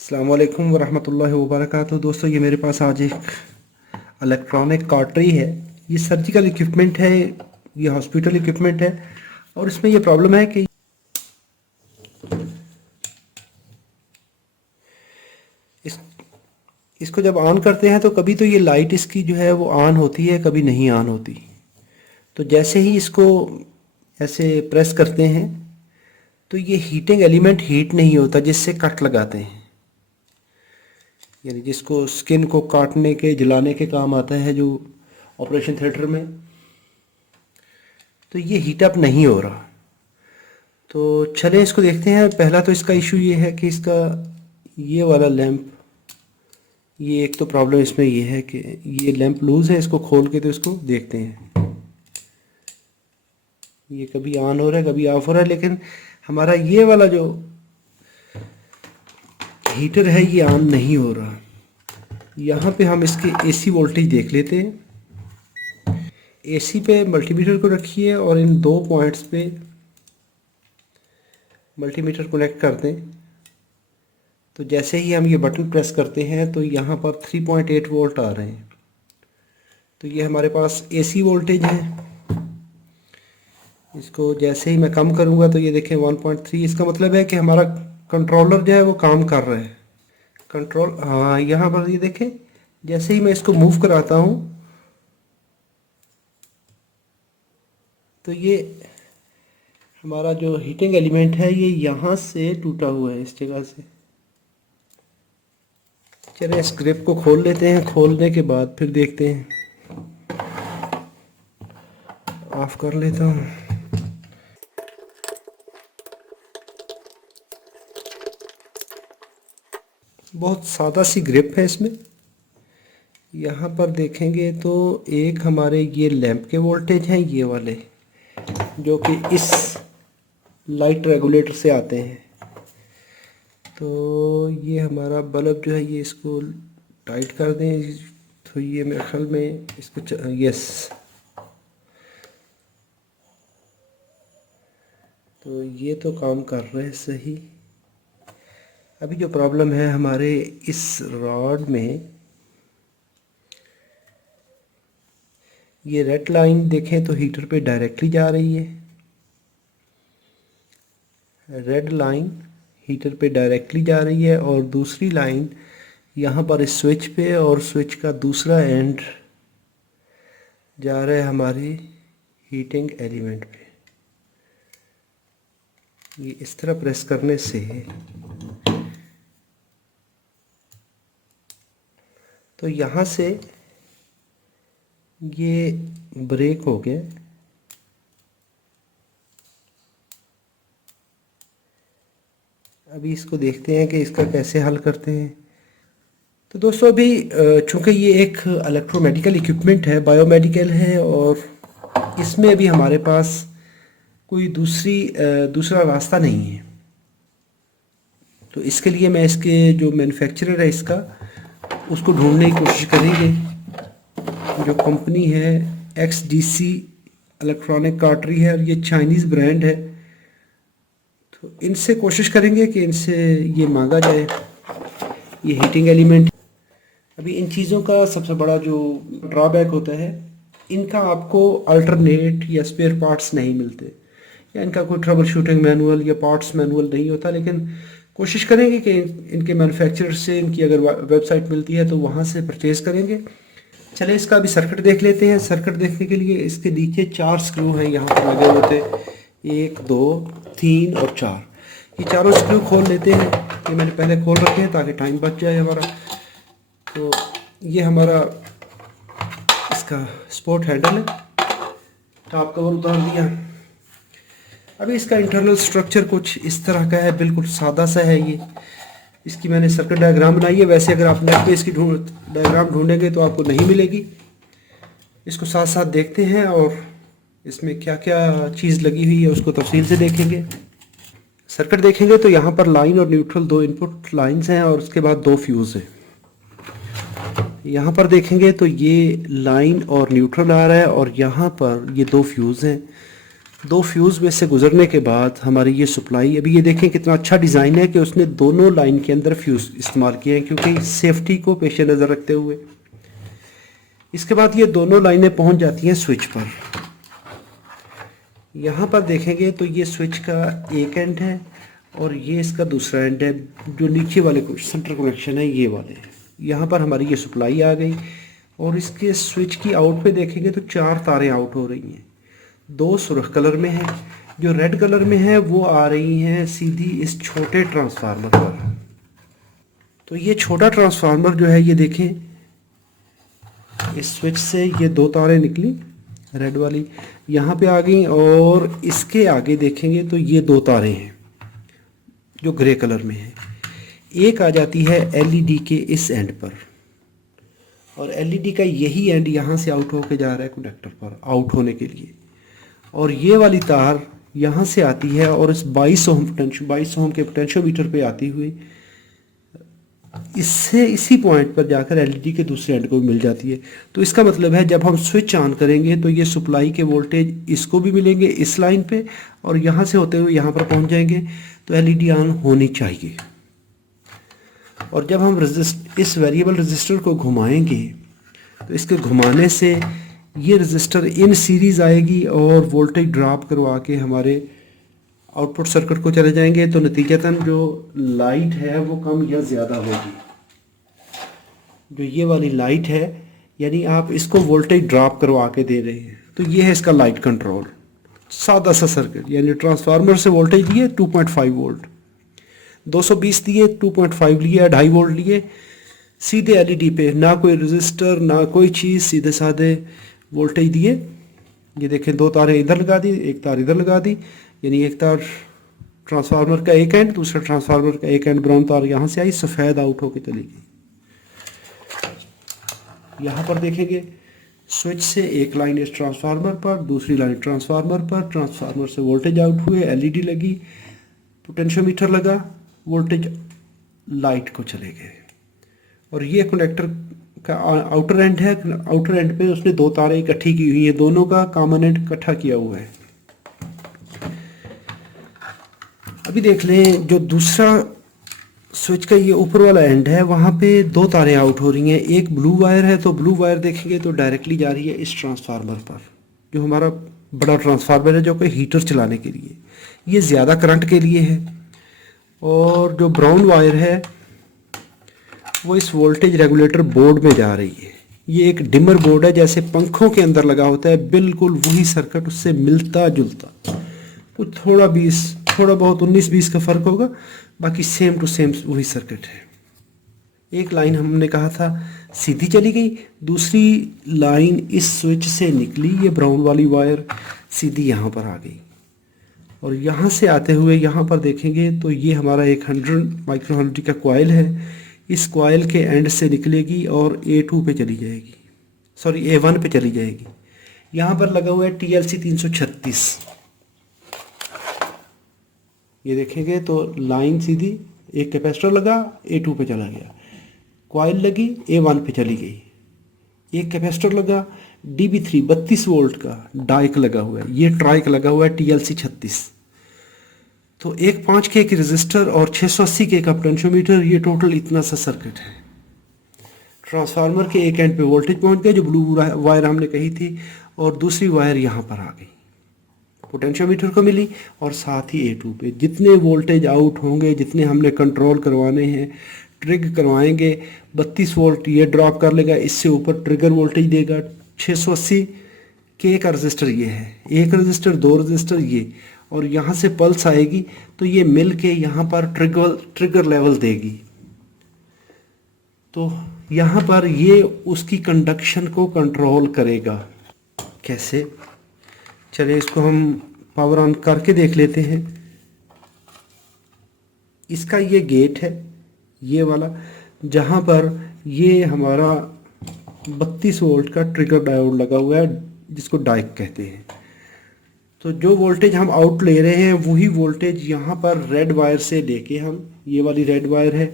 अस्सलाम वालेकुम वरहमतुल्लाहि वबरकातुहू। दोस्तों, ये मेरे पास आज एक इलेक्ट्रॉनिक कॉटरी है। ये सर्जिकल इक्विपमेंट है, ये हॉस्पिटल इक्विपमेंट है। और इसमें ये प्रॉब्लम है कि इस इसको जब ऑन करते हैं तो कभी तो ये लाइट इसकी जो है वो ऑन होती है, कभी नहीं ऑन होती। तो जैसे ही इसको ऐसे प्रेस करते हैं तो ये हीटिंग एलिमेंट हीट नहीं होता, जिससे कट लगाते हैं, यानी जिसको स्किन को काटने के जलाने के काम आता है, जो ऑपरेशन थिएटर में। तो ये हीट अप नहीं हो रहा। तो चलें इसको देखते हैं। पहला तो इसका इशू ये है कि इसका ये वाला लैंप, ये एक तो प्रॉब्लम इसमें ये है कि ये लैंप लूज़ है। इसको खोल के तो इसको देखते हैं, ये कभी ऑन हो रहा है कभी ऑफ हो रहा है, लेकिन हमारा ये वाला जो हीटर है ये ऑन नहीं हो रहा। यहाँ पे हम इसके एसी वोल्टेज देख लेते हैं। एसी पे मल्टीमीटर को रखिए और इन दो पॉइंट्स पे मल्टीमीटर कनेक्ट कर दें। तो जैसे ही हम ये बटन प्रेस करते हैं तो यहाँ पर 3.8 वोल्ट आ रहे हैं। तो ये हमारे पास एसी वोल्टेज है। इसको जैसे ही मैं कम करूँगा तो ये देखें 1.3। इसका मतलब है कि हमारा कंट्रोलर जो है वो काम कर रहा है। कंट्रोल, हाँ, यहाँ पर ये देखें, जैसे ही मैं इसको मूव कराता हूँ तो ये हमारा जो हीटिंग एलिमेंट है ये यहाँ से टूटा हुआ है, इस जगह से। चलिए इस ग्रिप को खोल लेते हैं। खोलने के बाद फिर देखते हैं। ऑफ कर लेता हूँ। बहुत सादा सी ग्रिप है इसमें। यहाँ पर देखेंगे तो एक हमारे ये लैंप के वोल्टेज हैं, ये वाले जो कि इस लाइट रेगुलेटर से आते हैं। तो ये हमारा बल्ब जो है ये इसको टाइट कर दें। तो ये मेरे ख्याल में इसको यस, तो ये तो काम कर रहे हैं सही। अभी जो प्रॉब्लम है हमारे इस रॉड में, ये रेड लाइन देखें तो हीटर पे डायरेक्टली जा रही है। रेड लाइन हीटर पे डायरेक्टली जा रही है और दूसरी लाइन यहाँ पर इस स्विच पे, और स्विच का दूसरा एंड जा रहा है हमारे हीटिंग एलिमेंट पे। ये इस तरह प्रेस करने से तो यहाँ से ये ब्रेक हो गया। अभी इसको देखते हैं कि इसका कैसे हल करते हैं। तो दोस्तों, अभी चूँकि ये एक इलेक्ट्रोमेडिकल इक्विपमेंट है, बायोमेडिकल है, और इसमें अभी हमारे पास कोई दूसरा रास्ता नहीं है। तो इसके लिए मैं इसके जो मैन्युफैक्चरर है इसका, उसको ढूंढने की कोशिश करेंगे। जो कंपनी है XDC इलेक्ट्रॉनिक कॉटरी है और ये चाइनीज़ ब्रांड है। तो इनसे कोशिश करेंगे कि इनसे ये मांगा जाए, ये हीटिंग एलिमेंट। अभी इन चीज़ों का सबसे बड़ा जो ड्रॉबैक होता है, इनका आपको अल्टरनेट या स्पेयर पार्ट्स नहीं मिलते, या इनका कोई ट्रबल शूटिंग मैनुअल या पार्ट्स मैनुअल नहीं होता। लेकिन कोशिश करेंगे कि इनके मैन्युफैक्चरर से इनकी अगर वेबसाइट मिलती है तो वहाँ से परचेज़ करेंगे। चले इसका अभी सर्किट देख लेते हैं। सर्किट देखने के लिए इसके नीचे 4 स्क्रू हैं यहाँ पर लगे हुए थे, 1 2 3 और 4। ये चारों स्क्रू खोल लेते हैं। ये मैंने पहले खोल रखे हैं ताकि टाइम बच जाए हमारा। तो ये हमारा इसका स्पोर्ट हैंडल है, टॉप कवर उतार दिया। अभी इसका इंटरनल स्ट्रक्चर कुछ इस तरह का है, बिल्कुल सादा सा है। ये इसकी मैंने सर्किट डायग्राम बनाई है। वैसे अगर आप नेट पे इसकी डायग्राम ढूंढेंगे तो आपको नहीं मिलेगी। इसको साथ साथ देखते हैं और इसमें क्या क्या चीज़ लगी हुई है उसको तफसील से देखेंगे। सर्किट देखेंगे तो यहाँ पर लाइन और न्यूट्रल 2 इनपुट लाइंस हैं और उसके बाद 2 फ्यूज़ हैं। यहाँ पर देखेंगे तो ये लाइन और न्यूट्रल आ रहा है और यहाँ पर ये 2 फ्यूज़ हैं। दो फ्यूज़ में से गुजरने के बाद हमारी ये सप्लाई, अभी ये देखें कितना अच्छा डिज़ाइन है कि उसने दोनों लाइन के अंदर फ्यूज़ इस्तेमाल किए हैं क्योंकि सेफ्टी को पेश नज़र रखते हुए। इसके बाद ये दोनों लाइनें पहुंच जाती हैं स्विच पर। यहाँ पर देखेंगे तो ये स्विच का एक एंड है और ये इसका दूसरा एंड है। जो नीचे वाले सेंटर कनेक्शन है ये वाले, यहाँ पर हमारी ये सप्लाई आ गई और इसके स्विच की आउट पे देखेंगे तो 4 तारें आउट हो रही हैं। 2 सुर्ख कलर में है, जो रेड कलर में है वो आ रही हैं सीधी इस छोटे ट्रांसफार्मर पर। तो ये छोटा ट्रांसफार्मर जो है ये देखें, इस स्विच से ये 2 तारें निकली रेड वाली यहाँ पे आ गई और इसके आगे देखेंगे तो ये 2 तारें हैं जो ग्रे कलर में है। एक आ जाती है एलईडी के इस एंड पर और एलईडी का यही एंड यहाँ से आउट होके जा रहा है कनेक्टर पर आउट होने के लिए। और ये वाली तार यहाँ से आती है और इस 22 ओम के पोटेंशियोमीटर पे आती हुई इससे इसी पॉइंट पर जाकर एलईडी के दूसरे एंड को मिल जाती है। तो इसका मतलब है जब हम स्विच ऑन करेंगे तो ये सप्लाई के वोल्टेज इसको भी मिलेंगे इस लाइन पे और यहाँ से होते हुए यहाँ पर पहुँच जाएंगे, तो एलईडी ऑन होनी चाहिए। और जब हम इस वेरिएबल रजिस्टर को घुमाएंगे तो इसके घुमाने से ये रजिस्टर इन सीरीज़ आएगी और वोल्टेज ड्रॉप करवा के हमारे आउटपुट सर्किट को चले जाएंगे। तो नतीजतन जो लाइट है वो कम या ज़्यादा होगी। जो ये वाली लाइट है यानी आप इसको वोल्टेज ड्रॉप करवा के दे रहे हैं, तो ये है इसका लाइट कंट्रोल। सादा सा सर्किट, यानी ट्रांसफार्मर से वोल्टेज लिए 2.5 वोल्ट, 220 दिए, 2.5 लिए, 2.5 वोल्ट लिए, सीधे एलईडी पे, ना कोई रजिस्टर ना कोई चीज़, सीधे साधे वोल्टेज दिए। ये देखें 2 तारें इधर लगा दी, एक तार इधर लगा दी, यानी एक तार ट्रांसफार्मर का एक एंड, दूसरा ट्रांसफार्मर का एक एंड, ब्राउन तार यहाँ से आई, सफ़ेद आउट होके चली गई। यहाँ पर देखेंगे स्विच से एक लाइन इस ट्रांसफार्मर पर, दूसरी लाइन ट्रांसफार्मर पर, ट्रांसफार्मर से वोल्टेज आउट हुए, एलईडी लगी, पोटेंशियोमीटर लगा, वोल्टेज लाइट को चले गए। और ये कनेक्टर का आउटर एंड है, आउटर एंड पे उसने 2 तारें इकट्ठी की हुई हैं, दोनों का कॉमन एंड इकट्ठा किया हुआ है। अभी देख लें जो दूसरा स्विच का ये ऊपर वाला एंड है, वहाँ पे 2 तारें आउट हो रही हैं। एक ब्लू वायर है, तो ब्लू वायर देखेंगे तो डायरेक्टली जा रही है इस ट्रांसफार्मर पर, जो हमारा बड़ा ट्रांसफार्मर है जो कि हीटर चलाने के लिए, ये ज़्यादा करंट के लिए है। और जो ब्राउन वायर है वो इस वोल्टेज रेगुलेटर बोर्ड में जा रही है। ये एक डिमर बोर्ड है, जैसे पंखों के अंदर लगा होता है, बिल्कुल वही सर्किट, उससे मिलता जुलता, कुछ थोड़ा बहुत 19-20 का फ़र्क होगा, बाकी सेम टू सेम वही सर्किट है। एक लाइन हमने कहा था सीधी चली गई, दूसरी लाइन इस स्विच से निकली, ये ब्राउन वाली वायर सीधी यहाँ पर आ गई और यहाँ से आते हुए यहाँ पर देखेंगे तो ये हमारा एक 100 माइक्रो हेनरी का कॉइल है। इस कॉइल के एंड से निकलेगी और A2 पे चली जाएगी, सॉरी A1 पे चली जाएगी। यहाँ पर लगा हुआ है TLC 336, ये देखेंगे तो लाइन सीधी, एक कैपेसिटर लगा A2 पे चला गया, कॉइल लगी A1 पे चली गई, एक कैपेसिटर लगा DB3 32 वोल्ट का डाइक लगा हुआ है, ये ट्राइक लगा हुआ है TLC 36। तो एक 5K की रजिस्टर और 680K का पोटेंशियोमीटर, ये टोटल इतना सा सर्किट है। ट्रांसफार्मर के एक एंड पे वोल्टेज पहुंच गया जो ब्लू वायर हमने कही थी, और दूसरी वायर यहाँ पर आ गई, पोटेंशियोमीटर को मिली, और साथ ही A2 पे जितने वोल्टेज आउट होंगे, जितने हमने कंट्रोल करवाने हैं, ट्रिग करवाएंगे, 32 वोल्ट ये ड्रॉप कर लेगा, इससे ऊपर ट्रिगर वोल्टेज देगा। 680K का रजिस्टर ये है, एक रजिस्टर, 2 रजिस्टर ये, और यहाँ से पल्स आएगी तो ये मिल के यहाँ पर ट्रिगर लेवल देगी। तो यहाँ पर ये उसकी कंडक्शन को कंट्रोल करेगा। कैसे? चलिए इसको हम पावर ऑन करके देख लेते हैं। इसका ये गेट है, ये वाला, जहाँ पर ये हमारा 32 वोल्ट का ट्रिगर डायोड लगा हुआ है, जिसको डाइक कहते हैं। तो जो वोल्टेज हम आउट ले रहे हैं वही वोल्टेज यहाँ पर रेड वायर से लेके हम, ये वाली रेड वायर है,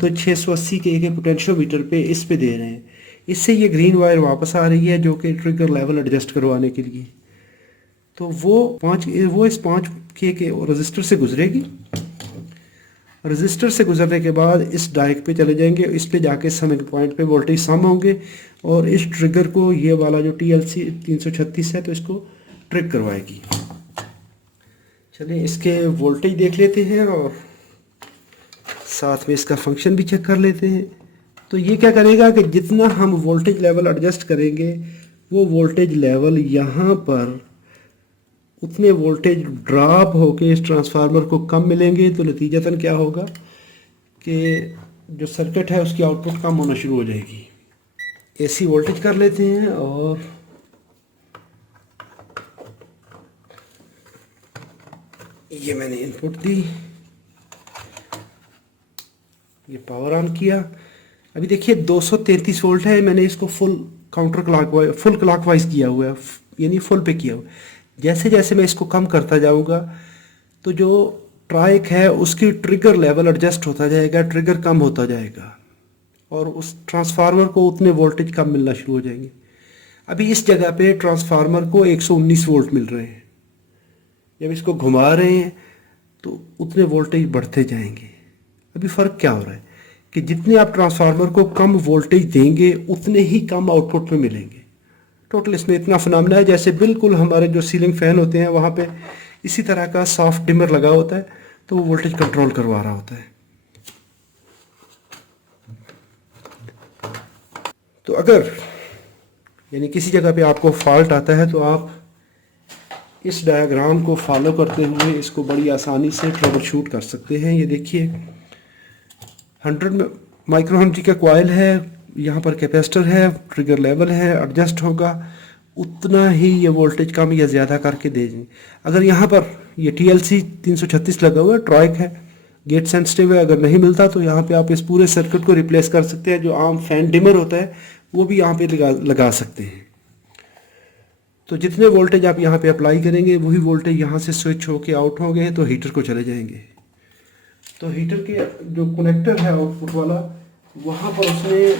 तो 680K के पोटेंशियोमीटर पे इस पे दे रहे हैं। इससे ये ग्रीन वायर वापस आ रही है जो कि ट्रिगर लेवल एडजस्ट करवाने के लिए। तो वो इस 5K के रजिस्टर से गुजरेगी। रजिस्टर से गुजरने के बाद इस डायक पे चले जाएंगे, इस पे जाके समिंग पॉइंट पे वोल्टेज सम होंगे और इस ट्रिगर को ये वाला जो TLC 336 है तो इसको ट्रिग करवाएगी। चलिए इसके वोल्टेज देख लेते हैं और साथ में इसका फंक्शन भी चेक कर लेते हैं। तो ये क्या करेगा कि जितना हम वोल्टेज लेवल एडजस्ट करेंगे वो वोल्टेज लेवल यहाँ पर उतने वोल्टेज ड्रॉप होके इस ट्रांसफार्मर को कम मिलेंगे। तो नतीजतन क्या होगा कि जो सर्किट है उसकी आउटपुट कम होना शुरू हो जाएगी। AC वोल्टेज कर लेते हैं और ये मैंने इनपुट दी, ये पावर ऑन किया। अभी देखिए 233 वोल्ट है, मैंने इसको फुल क्लॉकवाइज किया हुआ है, यानी फुल पे किया हुआ है। जैसे जैसे मैं इसको कम करता जाऊंगा तो जो ट्राइक है उसकी ट्रिगर लेवल एडजस्ट होता जाएगा, ट्रिगर कम होता जाएगा और उस ट्रांसफार्मर को उतने वोल्टेज कम मिलना शुरू हो जाएंगे। अभी इस जगह पे ट्रांसफार्मर को 119 वोल्ट मिल रहे हैं, जब इसको घुमा रहे हैं तो उतने वोल्टेज बढ़ते जाएंगे। अभी फ़र्क क्या हो रहा है कि जितने आप ट्रांसफार्मर को कम वोल्टेज देंगे उतने ही कम आउटपुट में मिलेंगे। टोटल इसमें इतना फिनोमेना है जैसे बिल्कुल हमारे जो सीलिंग फैन होते हैं वहाँ पे इसी तरह का सॉफ्ट डिमर लगा होता है तो वो वोल्टेज कंट्रोल करवा रहा होता है। तो अगर यानी किसी जगह पे आपको फॉल्ट आता है तो आप इस डायग्राम को फॉलो करते हुए इसको बड़ी आसानी से ट्रबल शूट कर सकते हैं। ये देखिए 100 माइक्रोहेनरी का कॉइल है, यहाँ पर कैपेसिटर है, ट्रिगर लेवल है, एडजस्ट होगा, उतना ही ये वोल्टेज कम या ज़्यादा करके दे देंगे। अगर यहाँ पर ये TLC 336 लगा हुआ है, ट्रॉइक है, गेट सेंसिटिव है, अगर नहीं मिलता तो यहाँ पे आप इस पूरे सर्किट को रिप्लेस कर सकते हैं। जो आम फैन डिमर होता है वो भी यहाँ पे लगा सकते हैं। तो जितने वोल्टेज आप यहाँ पे अप्लाई करेंगे वही वोल्टेज यहाँ से स्विच होके आउट होंगे तो हीटर को चले जाएंगे। तो हीटर के जो कनेक्टर है आउटपुट वाला, वहाँ पर उसने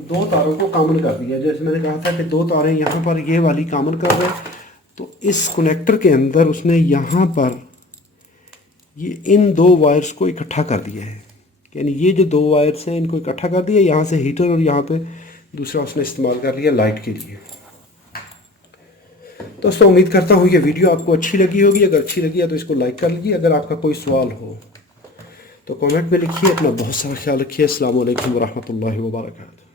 दो तारों को कॉमन कर दिया। जैसे मैंने कहा था कि दो तारें यहाँ पर ये वाली कॉमन कर रहे हैं, तो इस कनेक्टर के अंदर उसने यहाँ पर ये इन दो वायर्स को इकट्ठा कर दिया है। यानी ये जो दो वायर्स हैं इनको इकट्ठा कर दिया, यहाँ से हीटर और यहाँ पे दूसरा उसने इस्तेमाल कर लिया लाइट के लिए। दोस्तों उम्मीद करता हूँ ये वीडियो आपको अच्छी लगी होगी। अगर अच्छी लगी है तो इसको लाइक कर लीजिए। अगर आपका कोई सवाल हो तो कमेंट में लिखिए। अपना बहुत सारा ख्याल रखिए। अस्सलाम वालेकुम वरहमतुल्लाहि वबरकातुहू।